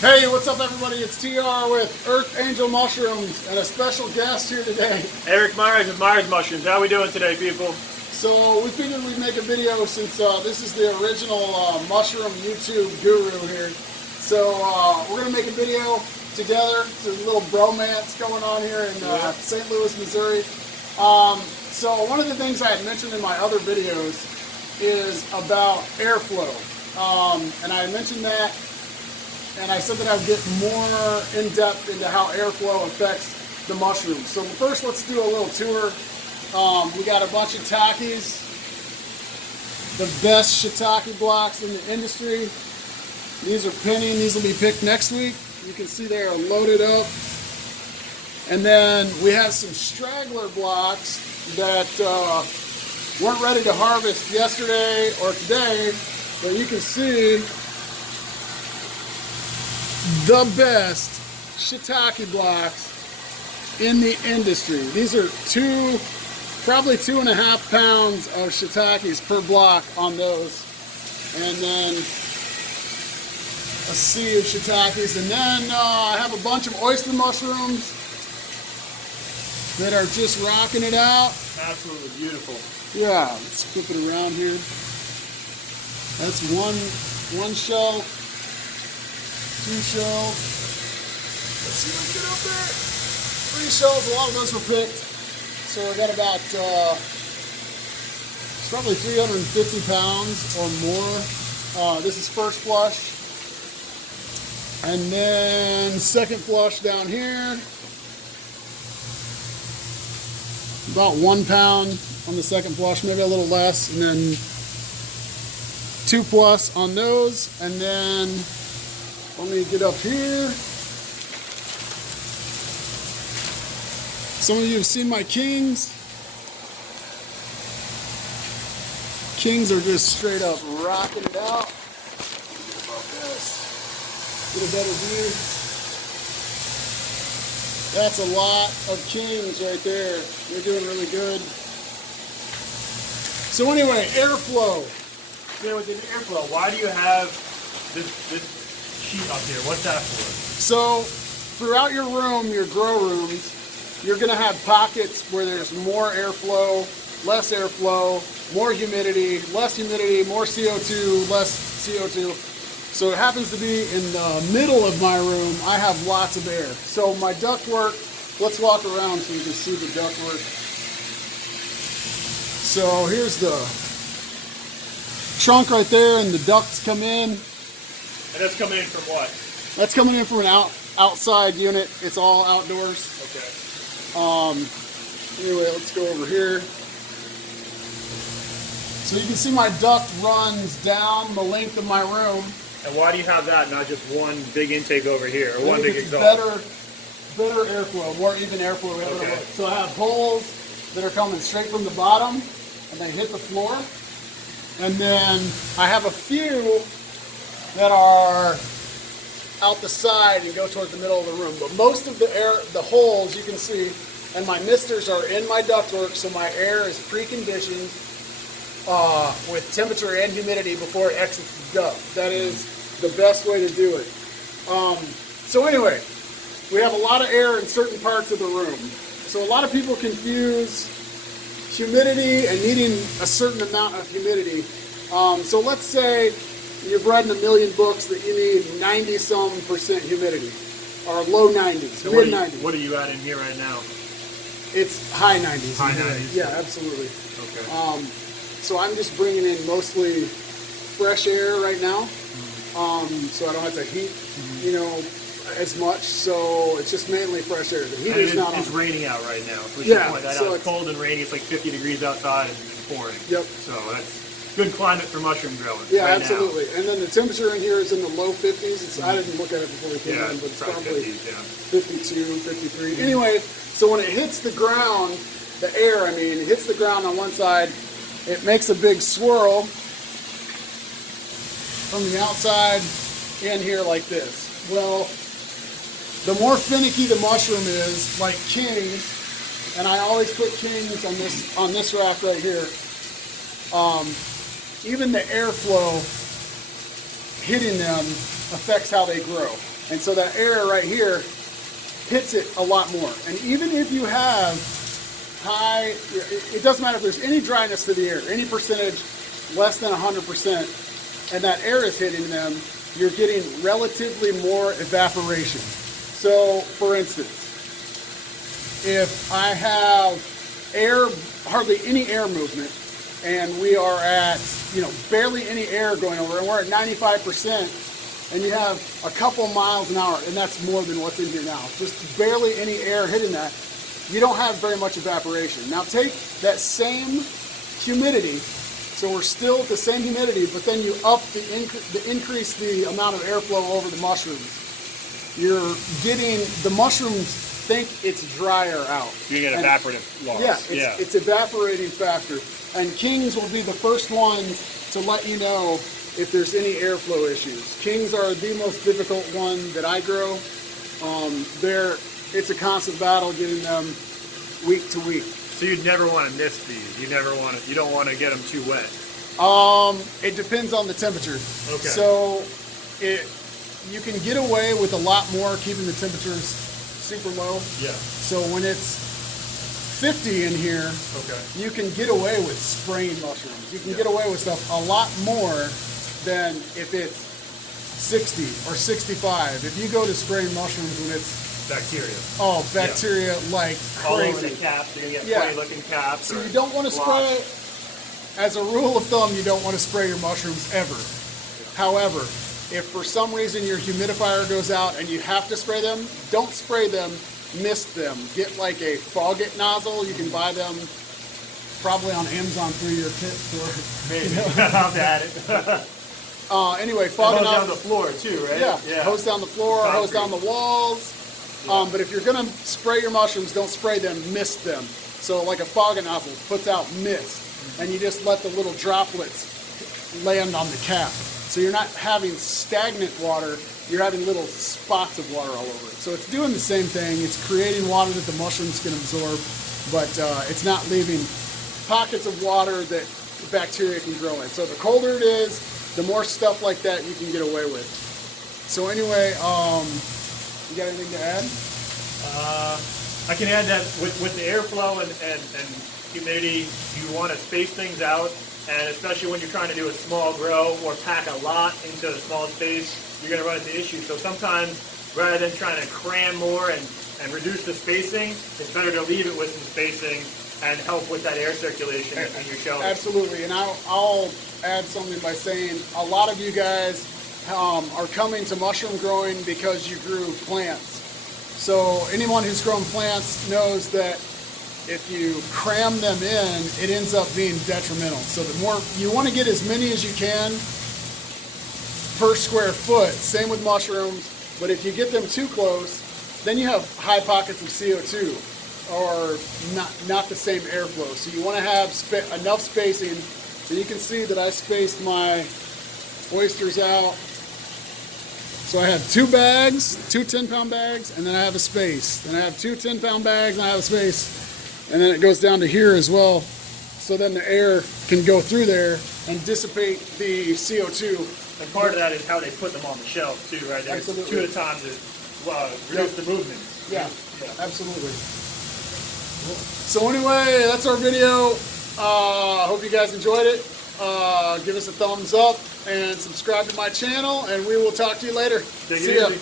Hey, what's up everybody? It's TR with Earth Angel Mushrooms and a special guest here today. Eric Myers with Myers Mushrooms. How are we doing today, people? So we figured we'd make a video since this is the original mushroom YouTube guru here. So we're going to make a video together. It's a little bromance going on here in St. Louis, Missouri. So one of the things I had mentioned in my other videos is about airflow. And I mentioned that, and I said that I would get more in depth into how airflow affects the mushrooms. So first, let's do a little tour. We got a bunch of Takis, the best shiitake blocks in the industry. These are pinning. These will be picked next week. You can see they are loaded up. And then we have some straggler blocks that weren't ready to harvest yesterday or today, but you can see the best shiitake blocks in the industry. These are probably 2.5 pounds of shiitakes per block on those. And then a sea of shiitakes. And then I have a bunch of oyster mushrooms that are just rocking it out. Absolutely beautiful. Yeah, let's flip it around here. That's one shell, 2 shells. Let's see if I can get up there. 3 shells, a lot of those were picked. So we got about, it's probably 350 pounds or more. This is first flush. And then second flush down here. About 1 pound on the second flush, maybe a little less. And then 2 plus on those. And then let me get up here. Some of you have seen my kings. Kings are just straight up rocking it out. Get above this. Get a better view. That's a lot of kings right there. They're doing really good. So anyway, airflow. Yeah, with the airflow, why do you have this sheet up here? What's that for? So throughout your room, your grow rooms, you're going to have pockets where there's more airflow, less airflow, more humidity, less humidity, more CO2, less CO2. So it happens to be in the middle of my room, I have lots of air. So my ductwork, let's walk around so you can see the ductwork. So here's the trunk right there, and the ducts come in. And that's coming in from what? That's coming in from an outside unit. It's all outdoors. Okay. Anyway, let's go over here. So you can see my duct runs down the length of my room. And why do you have that, not just one big intake over here, or one big exhaust? Better airflow, more even airflow. Okay. So I have holes that are coming straight from the bottom, and they hit the floor. And then I have a few that are out the side and go towards the middle of the room. But most of the holes you can see, and my misters are in my ductwork, so my air is preconditioned with temperature and humidity before it exits the duct. That is the best way to do it. So anyway, we have a lot of air in certain parts of the room. So a lot of people confuse humidity and needing a certain amount of humidity. So let's say you've read in a million books that you need 90-some% humidity, or low 90s, So mid 90s. what are you at in here right now? It's high 90s. High 90s. Yeah, absolutely. Okay. So I'm just bringing in mostly fresh air right now, so I don't have to heat, as much. So it's just mainly fresh air. The heater's not on. It's raining out right now. So it's cold and rainy. It's like 50 degrees outside and pouring. Yep. So that's good climate for mushroom growing. Yeah, right absolutely. Now. And then the temperature in here is in the low 50s. I didn't look at it before we came in, but it's probably 52, 53. Anyway, so when it hits the ground, the air, it hits the ground on one side, it makes a big swirl from the outside in here like this. Well, the more finicky the mushroom is, like kings, and I always put kings on this rack right here, even the airflow hitting them affects how they grow. And so that air right here hits it a lot more. And even if you have high, it doesn't matter if there's any dryness to the air, any percentage less than 100%, and that air is hitting them, you're getting relatively more evaporation. So, for instance, if I have air, hardly any air movement, and we are at, barely any air going over, and we're at 95%, and you have a couple miles an hour, and that's more than what's in here now, just barely any air hitting that, you don't have very much evaporation. Now take that same humidity, so we're still at the same humidity, but then you up increase the amount of airflow over the mushrooms. You're getting, the mushrooms think it's drier out. You get evaporative loss. Yeah, it's evaporating faster. And kings will be the first ones to let you know if there's any airflow issues. Kings are the most difficult one that I grow. It's a constant battle getting them week to week. So you'd never want to miss these. You don't want to get them too wet. It depends on the temperature. Okay. So you can get away with a lot more keeping the temperatures super low. Yeah. So when it's 50 in here, okay, you can get away with spraying mushrooms. You can get away with stuff a lot more than if it's 60 or 65. If you go to spraying mushrooms when it's bacteria. Oh, bacteria like all crazy. over the caps. You're gonna get funny looking caps. So you don't want to spray. As a rule of thumb, you don't want to spray your mushrooms ever. However, if for some reason your humidifier goes out and you have to spray them, don't spray them, mist them. Get like a fog it nozzle. You can buy them probably on Amazon through your kit store. Maybe. I'll add it. Anyway, fog it nozzle. Hose down the floor too, right? Yeah. Hose down the floor, hose down the walls. But if you're going to spray your mushrooms, don't spray them, mist them. So like a fog it nozzle puts out mist, and you just let the little droplets land on the cap. So you're not having stagnant water, you're having little spots of water all over it. So it's doing the same thing. It's creating water that the mushrooms can absorb, but it's not leaving pockets of water that the bacteria can grow in. So the colder it is, the more stuff like that you can get away with. So anyway, you got anything to add? I can add that with the airflow and humidity, you want to space things out, and especially when you're trying to do a small grow or pack a lot into a small space, you're going to run into issues. So sometimes, rather than trying to cram more and reduce the spacing, it's better to leave it with some spacing and help with that air circulation in your shelves. Absolutely, and I'll add something by saying a lot of you guys are coming to mushroom growing because you grew plants. So anyone who's grown plants knows that if you cram them in, it ends up being detrimental. So the more you want to get as many as you can per square foot, same with mushrooms, but if you get them too close, then you have high pockets of CO2 or not the same airflow. So you want to have enough spacing. So you can see that I spaced my oysters out. So I have 2 bags, 2 10-pound bags, and then I have a space. Then I have 2 10-pound bags, and I have a space. And then it goes down to here as well. So then the air can go through there and dissipate the CO2. And part of that is how they put them on the shelf too, right? There's Absolutely. 2 at a time to reduce the movement. Yeah, absolutely. So anyway, that's our video. I hope you guys enjoyed it. Give us a thumbs up and subscribe to my channel, and we will talk to you later. Take it See ya. easy.